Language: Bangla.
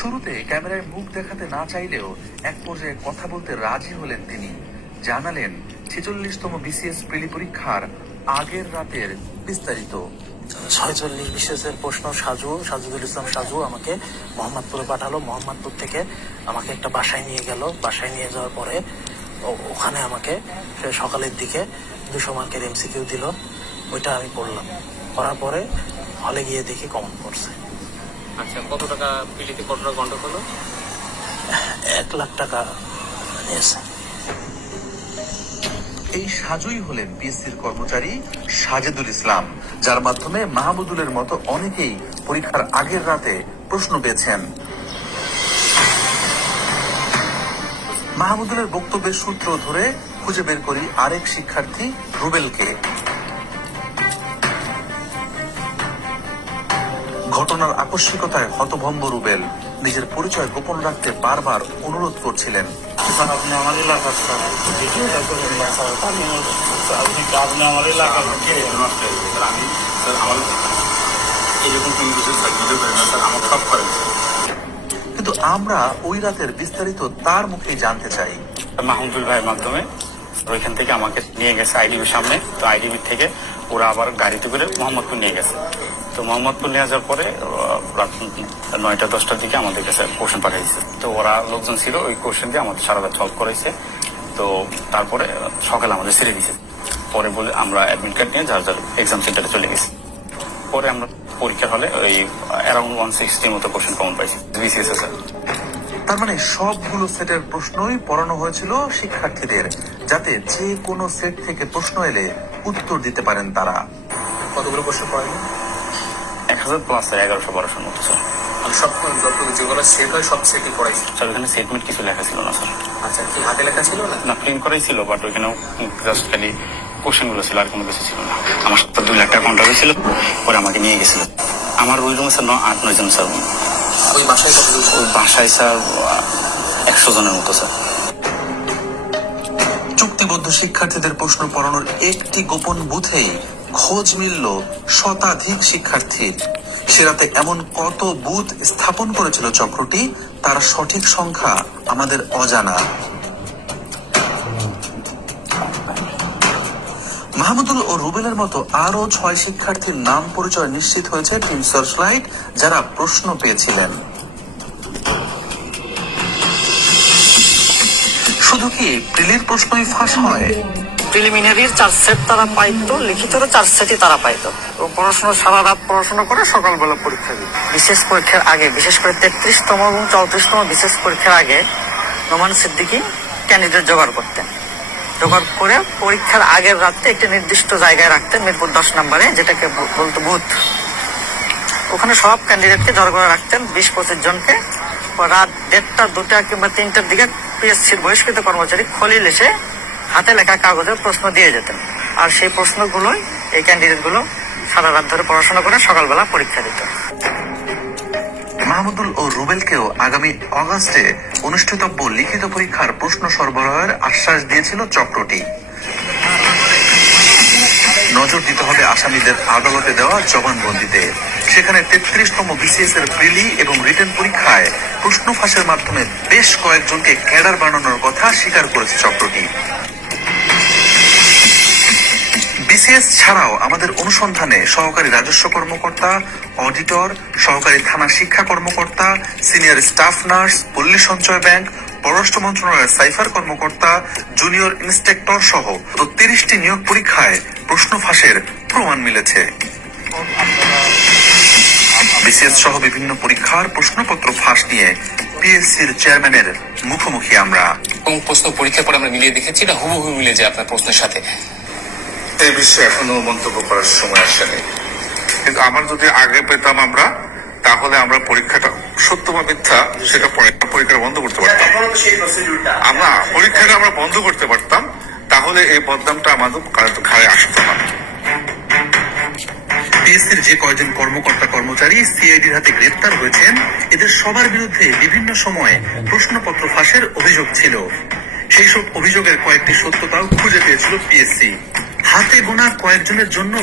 শুরুতে ক্যামেরায় মুখ দেখাতে না চাইলেও এক পর্যায়ে কথা বলতে রাজি হলেন তিনি। জানালেন 46তম বিসিএস প্রিলি পরীক্ষার আগের রাতের বিস্তারিত। 46 বিসিএসের প্রশ্ন সাজুদুল ইসলাম সাজু আমাকে মোহাম্মদপুরে পাঠালো। মোহাম্মদপুর থেকে আমাকে একটা বাসায় নিয়ে গেল। বাসায় নিয়ে যাওয়ার পরে ওখানে আমাকে সকালের দিকে 200 মার্কের এমসিকিউ দিল। ওইটা আমি পড়লাম। পড়ার পরে হলে গিয়ে দেখি কমন পড়ছে। আচ্ছা, কত টাকা প্রিলিতে কত টাকা গন্ডগোল হলো? 1 লাখ টাকা নিয়েছে। এই সাজুই হলেন পিএসসির কর্মচারী সাজেদুল ইসলাম, যার মাধ্যমে মাহমুদুলের মতো অনেকেই পরীক্ষার আগের রাতে প্রশ্ন পেয়েছেন। মাহমুদুলের বক্তব্যের সূত্র ধরে খুঁজে বের করি আরেক শিক্ষার্থী রুবেলকে। ঘটনার আকস্মিকতায় হতভম্ব রুবেল নিজের পরিচয় গোপন রাখতে বারবার অনুরোধ করছিলেন। আপনি আমার এলাকার কিন্তু আমরা ওই রাতের বিস্তারিত তার মুখেই জানতে চাই। মাহমুদুল ভাইয়ের মাধ্যমে ওইখান থেকে আমাকে নিয়ে গেছে আইডিবির সামনে। তো আইডিবি থেকে ওরা আবার গাড়িতে করে মোহাম্মদপুর নিয়ে গেছে। তো মোহাম্মদপুর নিয়ে যাওয়ার পরে রাত 9টা-10টার দিকে আমাদের কাছে কোশ্চেন পাঠিয়েছে। তো ওরা লোকজন ছিল, ওই কোশ্চেন দিয়ে আমাদের সারা রাত সলভ করেছে। তো তারপরে সকালে আমাদের ছেড়ে দিয়েছে। পরে বলে আমরা অ্যাডমিট কার্ড নিয়ে যার যার এক্সাম সেন্টারে চলে গেছি। পরে আমরা পরীক্ষার হলে ওই অ্যারাউন্ড 160 মতো কোশ্চেন কমন পাইছি বিসিএস এ। তার মানে সবগুলো সেটের প্রশ্নই পড়ানো হয়েছিল শিক্ষার্থীদের, যাতে যে কোনো সেট থেকে প্রশ্ন এলে উত্তর দিতে পারেন তারা। কতগুলো কোশ্চেন পড়েন? 1000 প্লাস 1100-1200 মতো স্যার। সব যেগুলো সেট হয় সব সেটই পড়াইছি স্যার। ওখানে সেটমেন্ট কিছু লেখা ছিল না স্যার। আচ্ছা, কি হাতে লেখা ছিল না, প্রিন্ট করাই ছিল, বাট ওইখানেও জাস্ট খালি কোশ্চেন গুলো ছিল, আর কোনো কিছু ছিল না। আমার সাথে 2 লাখ টাকা কন্ট্রাক্ট ছিল, পরে আমাকে নিয়ে গেছিল। আমার ওই রুমে স্যার 8-9 জন স্যার। ওই বাসায় ওই বাসায় স্যার 100 জনের মতো স্যার। চুক্তিবদ্ধ শিক্ষার্থীদের প্রশ্ন পড়ানোর একটি গোপন বুথেই খোঁজ মিলল শতাধিক শিক্ষার্থীর। সে রাতে এমন কত বুথ স্থাপন করেছিল চক্রটি, তার সঠিক সংখ্যা আমাদের অজানা। মাহমুদুল ও রুবেলের মতো আরো 6 শিক্ষার্থীর নাম পরিচয় নিশ্চিত হয়েছে টিম সার্চলাইট, যারা প্রশ্ন পেয়েছিলেন। শুধু কি প্রিলির প্রশ্নই ফাঁস হয়? প্রিলিমিনারির 4 সেট তারা পাইতো, লিখিতরও 4 সেটই তারা পাইতো। পড়াশোনা সারা রাত পড়াশোনা করে সকালবেলা পরীক্ষা দিই। বিশেষ পরীক্ষার আগে, বিশেষ করে 33তম এবং 34তম বিশেষ পরীক্ষার আগে নোমান সিদ্দিকী ক্যান্ডিডেট জোগাড় করতেন। জোগাড় করে পরীক্ষার আগের রাতে একটি নির্দিষ্ট জায়গায় রাখতেন, মিরপুর 10 নম্বরে, যেটাকে বলতো বুথ। ওখানে সব ক্যান্ডিডেটকে জড়ো করে রাখতেন, 20-25 জনকে। রাত 1টা, 2টা কিংবা 3টার দিকে পিএসসির বহিষ্কৃত কর্মচারী খলিল এসে হাতে লেখা কাগজের প্রশ্ন দিয়ে যেতেন। আর সেই প্রশ্নগুলোই এই ক্যান্ডিডেটগুলো সারা রাত ধরে পড়াশোনা করে সকালবেলা পরীক্ষা দিত। মাহমুদুল ও রুবেলকেও আগামী অগাস্টে অনুষ্ঠিতব্য লিখিত পরীক্ষার প্রশ্ন সরবরাহের আশ্বাস দিয়েছিল চক্রটি। নজর দিতে হবে আসামিদের আদালতে দেওয়া জবানবন্দিতে। সেখানে 33তম বিসিএস এর প্রিলি এবং রিটেন পরীক্ষায় প্রশ্ন ফাঁসের মাধ্যমে বেশ কয়েকজনকে ক্যাডার বানানোর কথা স্বীকার করেছে চক্রটি। বিসিএস ছাড়াও আমাদের অনুসন্ধানে সহকারী রাজস্ব কর্মকর্তা, অডিটর, সহকারী থানা শিক্ষা কর্মকর্তা, সিনিয়র স্টাফ নার্স, পল্লী সঞ্চয় ব্যাংক, পররাষ্ট্র মন্ত্রণালয়ের সাইফার কর্মকর্তা, জুনিয়র ইন্সপেক্টর সহ 30টি নিয়োগ পরীক্ষায় প্রশ্ন ফাঁসের প্রমাণ মিলেছে। বিসিএস সহ বিভিন্ন পরীক্ষার প্রশ্নপত্র ফাঁস নিয়ে পিএসসির চেয়ারম্যানের মুখোমুখি আমরা। কোন প্রশ্ন পরীক্ষার পরে আমরা মিলিয়ে দেখেছি, এটা হুবহু মিলে যায় আপনার প্রশ্নের সাথে। এই বিষয়ে এখনো মন্তব্য করার সময় আসেনি, কিন্তু আমার যদি আগে পেতাম আমরা, তাহলে আমরা পরীক্ষাটা সত্য বা মিথ্যা সেটা পরীক্ষাটা বন্ধ করতে পারতাম। পরীক্ষাটা আমরা বন্ধ করতে পারতাম, তাহলে এই বদনামটা আমাদের ঘাড়ে আসতো না। পিএসসির যে কয়জন কর্মকর্তা কর্মচারী সিআইডির হাতে গ্রেপ্তার হয়েছেন, এদের সবার বিরুদ্ধে বিভিন্ন সময়ে প্রশ্নপত্র ফাঁসের অভিযোগ ছিল। সেই সব অভিযোগের কয়েকটি সত্যতাও খুঁজে পেয়েছিল পিএসসি। হাতে গোনা কয়েকজনের জন্য